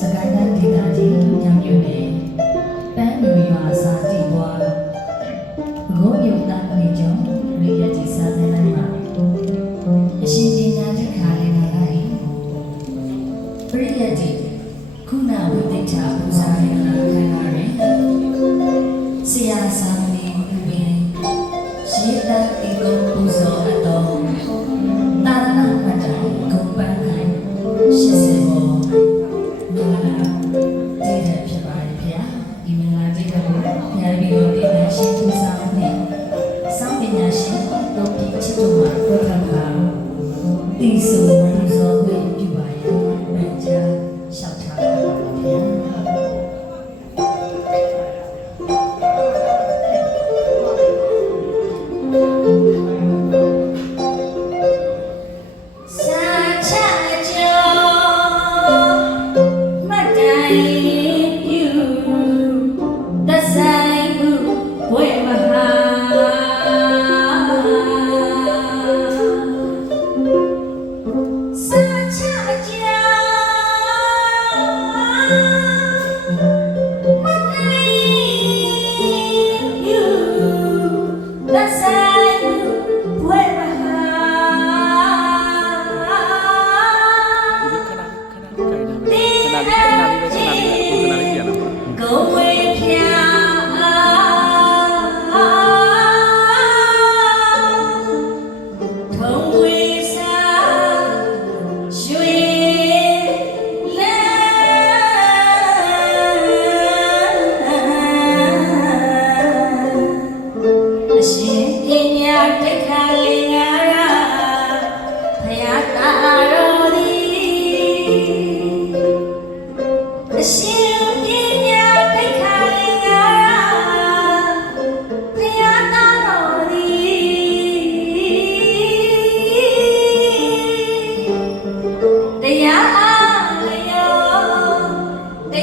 စကိုင်းတိုင်းဒေသကြီးညမြို့နယ်ပန်းမြွေရွာစာကြည့်ပွား the same.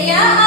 Yeah.